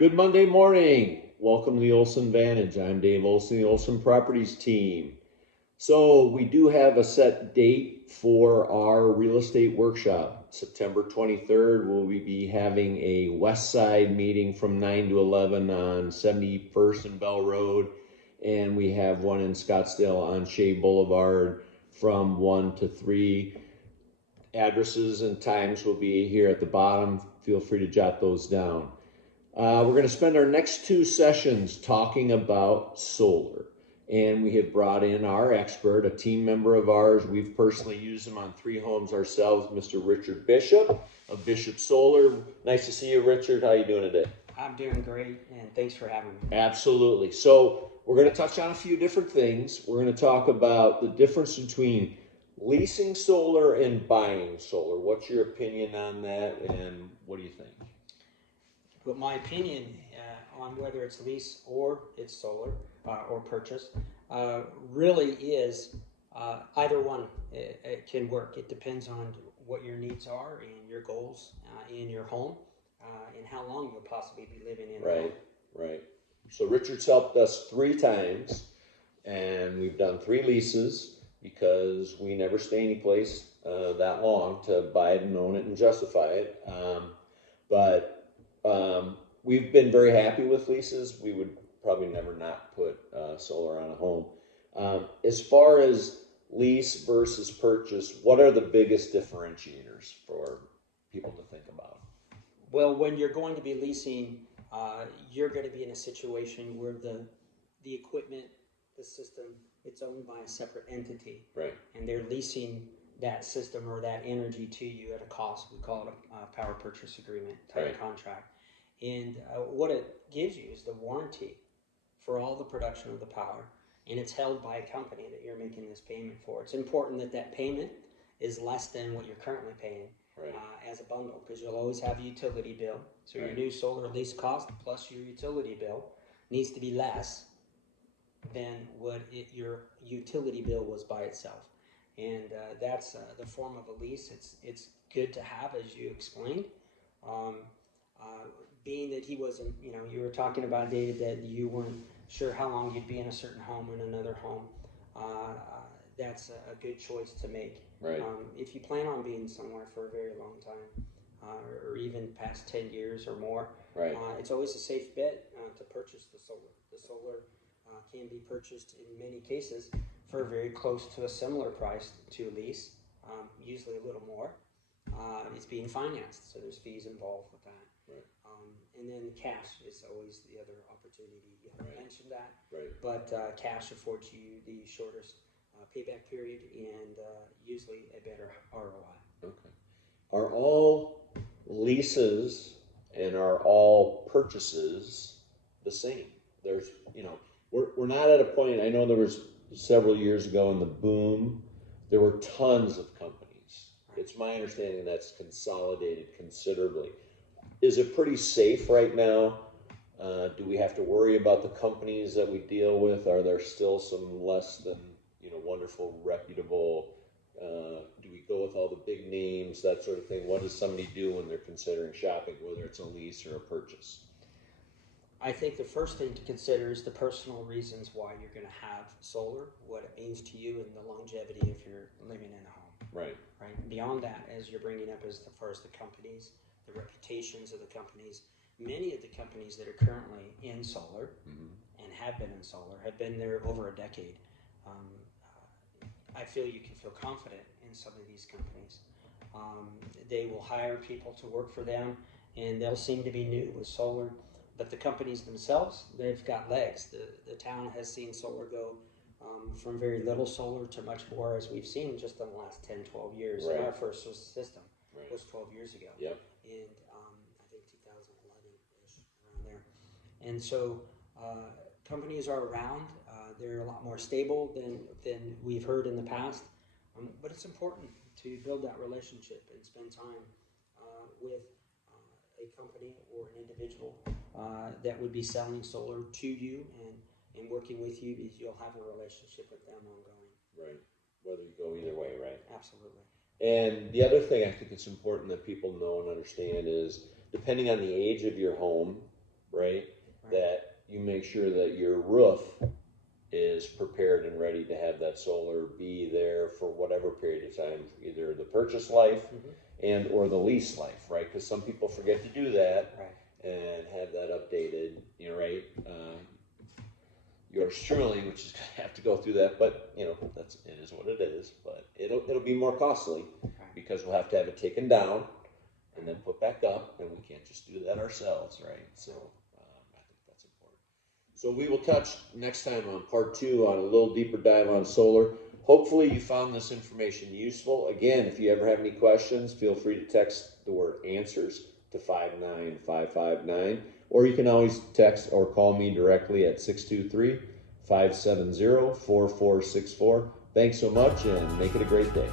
Good Monday morning. Welcome to the Olson Vantage. I'm Dave Olson, the Olson Properties Team. So we do have a set date for our real estate workshop. September 23rd, we'll be having a West Side meeting from 9 to 11 on 71st and Bell Road. And we have one in Scottsdale on Shea Boulevard from 1 to 3. Addresses and times will be here at the bottom. Feel free to jot those down. We're going to spend our next two sessions talking about solar. And we have brought in our expert, a team member of ours. We've personally used him on 3 homes ourselves, Mr. Richard Bishop of Bishop Solar. Nice to see you, Richard. How are you doing today? I'm doing great, and thanks for having me. Absolutely. So we're going to touch on a few different things. We're going to talk about the difference between leasing solar and buying solar. What's your opinion on that, and what do you think? But my opinion on whether it's lease or it's solar or purchase really is either one. It can work. It depends on what your needs are and your goals in your home and how long you'll possibly be living in. Right. So Richard's helped us 3 times, and we've done 3 leases because we never stay any place that long to buy it and own it and justify it. We've been very happy with leases. We would probably never not put solar on a home. As far as lease versus purchase, what are the biggest differentiators for people to think about? Well, when you're going to be leasing, you're going to be in a situation where the equipment, the system, it's owned by a separate entity. Right. And they're leasing that system or that energy to you at a cost. We call it a power purchase agreement type of contract. And what it gives you is the warranty for all the production of the power, and it's held by a company that you're making this payment for. It's important that that payment is less than what you're currently paying as a bundle, because you'll always have a utility bill. So your new solar lease cost plus your utility bill needs to be less than what your utility bill was by itself. And that's the form of a lease. It's good to have, as you explained. Being that he wasn't, you were talking about, David, that you weren't sure how long you'd be in a certain home or in another home. That's a good choice to make. Right. If you plan on being somewhere for a very long time, or even past 10 years or more, it's always a safe bet to purchase the solar. The solar can be purchased in many cases for very close to a similar price to lease, usually a little more. It's being financed, so there's fees involved with that. And then cash is always the other opportunity. You haven't mentioned that, but cash affords you the shortest payback period and usually a better ROI. Okay. Are all leases and are all purchases the same? There's, we're not at a point. I know there was several years ago in the boom, there were tons of companies. It's my understanding that's consolidated considerably. Is it pretty safe right now? Do we have to worry about the companies that we deal with? Are there still some less than, wonderful, reputable? Do we go with all the big names, that sort of thing? What does somebody do when they're considering shopping, whether it's a lease or a purchase? I think the first thing to consider is the personal reasons why you're going to have solar, what it means to you, and the longevity if you're living in a home. Right. Beyond that, as you're bringing up as far as the companies, the reputations of the companies, many of the companies that are currently in solar and have been in solar have been there over a decade. I feel you can feel confident in some of these companies. They will hire people to work for them, and they'll seem to be new with solar. But the companies themselves, they've got legs. The town has seen solar go from very little solar to much more, as we've seen just in the last 10, 12 years. Right. Our first system was 12 years ago. Yep. And I think 2011-ish, around there. And so companies are around. They're a lot more stable than we've heard in the past. But it's important to build that relationship and spend time with a company or an individual that would be selling solar to you and working with you, because you'll have a relationship with them ongoing. Right. Whether you go either way, right? Absolutely. And the other thing I think it's important that people know and understand is, depending on the age of your home, right? Right. That you make sure that your roof is prepared and ready to have that solar be there for whatever period of time, either the purchase life and or the lease life, right? Because some people forget to do that Right. and have that updated, right? Yours truly, which is gonna have to go through that, but it is what it is. But it'll be more costly because we'll have to have it taken down and then put back up, and we can't just do that ourselves, right? So I think that's important. So we will touch next time on part 2 on a little deeper dive on solar. Hopefully you found this information useful. Again, if you ever have any questions, feel free to text the word answers to 59559, or you can always text or call me directly at 623-570-4464. Thanks so much, and make it a great day.